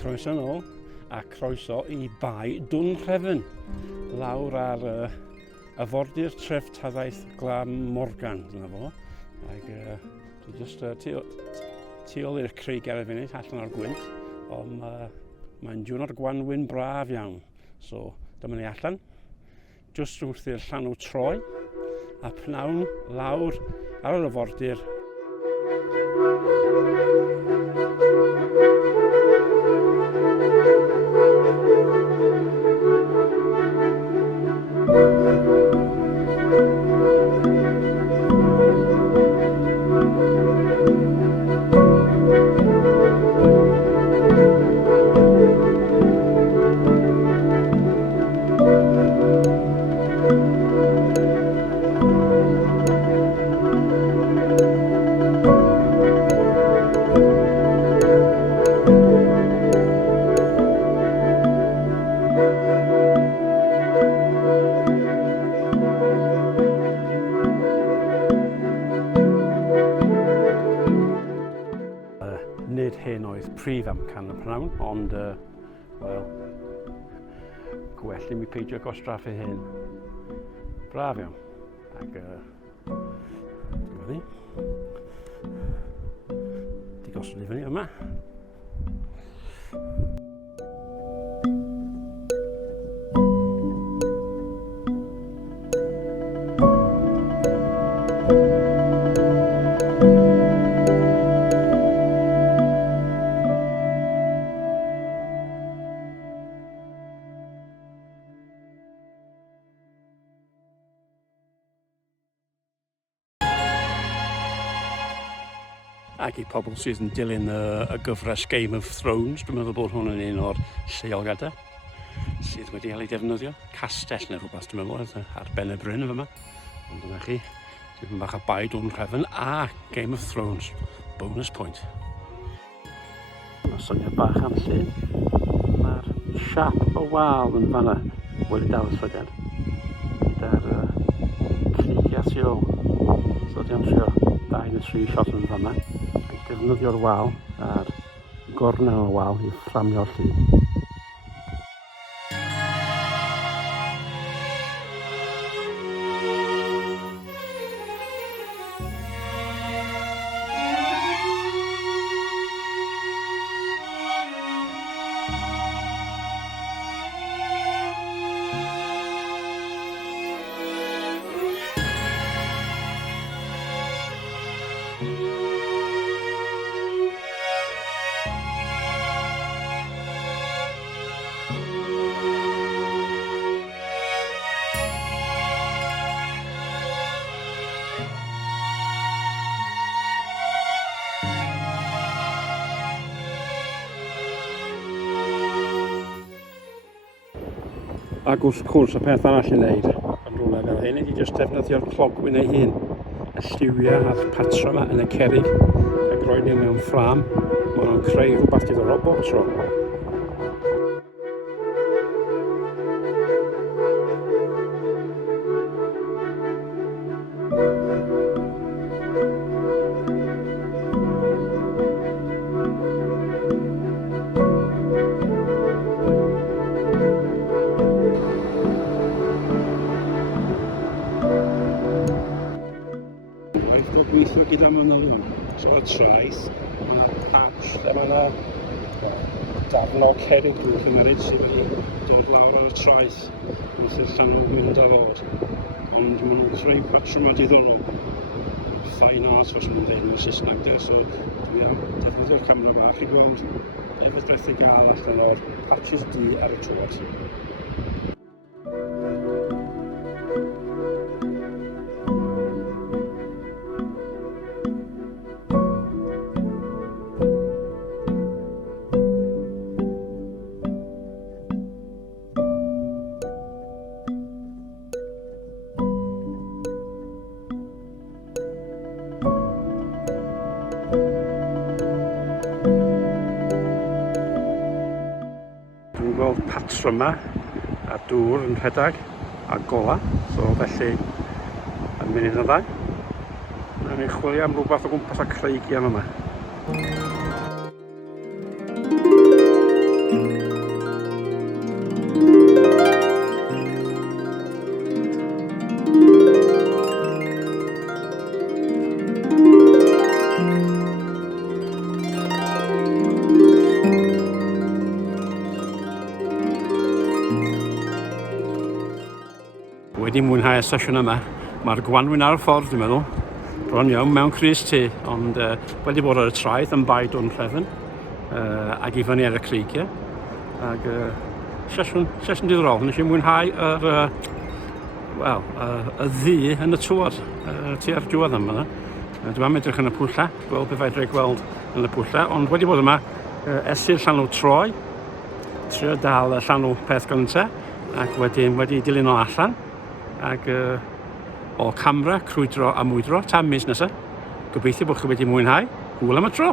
Croeso nôl a croeso I bai Dunraven lawr ar Arfordir Cymru dyna fo. Ac dwi just tu ôl i'r creig ar y funud allan o'r gwynt, ond mae'n diwrnod Gwanwyn braf iawn. So dyma ni allan, just wrth i'r llanw troi a pnawn lawr ar yr Arfordir. Nid hyn oedd prif amcan y pnawn, ond, wel, gwell I mi peidio gwastraffu hyn. Braf iawn. Ac, dyma ni. Di gosod I fyny yma. Ac I pobl sydd yn dilyn y gyfres Game of Thrones, dwi'n meddwl bod hwn yn un o'r lleoliadau sydd wedi cael ei defnyddio. Castell neu rhywbeth dwi'n meddwl, ar ben y bryn yma. Ond dyna chi, dwi'n bach o bai Dunraven a Game of Thrones. Bonus point. Mae syniad bach am llun. Mae'r siap o wal yn fanna wedi dal y llygad. Gyda'r crigia tu ôl. So dwi'n trio 2 neu 3 shot yn fanna. Defnyddio'r wal a'r gornel o wal I fframio'r llun. Ac wrth cwrs y peth arall I wneud yn rhywle fel hyn ydy jyst defnyddio'r clogwyn ei hun, y lliwiau a'r patra yma yn y cerrig ac roed nhw mewn ffram. Mae nhw'n creu rhywbeth diddorol bob tro. Gweithio gyda mynyddoedd. So y traeth, mae'r patch, lle mae yna darn o cerrig drwy'r chymeryd sydd wedi dod lawr ar y traeth wrth i'r llanw mynd a fod. Ond mae nhw'n creu patch yma diddorol. Fine art, os mae'n dweud yn y Saesneg de, so dwi am defnyddio'r camera bach I gweld efo beth I gael allan o'r patches du ar y trwad. Gweld patra yma a dŵr yn rhedag a gola, so felly yn munud o ddau. Nawn ni chwilio am rhywbeth o gwmpas a creigiau yma. mwynhau y sesiwn yma. Mae'r Gwanwyn ar y ffordd, dwi'n meddwl. Bron iawn, mewn crys ti, ond wedi bod ar y traeth yn bai Dunraven ac i fyny ar y creigiau. Ac sesiwn diddorol. Nes i mwynhau y ddu yn y tŵr tu ar diwedd yma. Dwi'n am edrych yn y pwlla, gweld beth fedrai gweld yn y pwlla, ond wedi bod yma esir llanw troi, trio dal y llanw peth gyntaf, ac wedyn wedi dilyn o allan, ac o camera, crwydro a mwydro, tan mis nesaf. Gobeithio bod chi wedi mwynhau. Hwyl am y tro!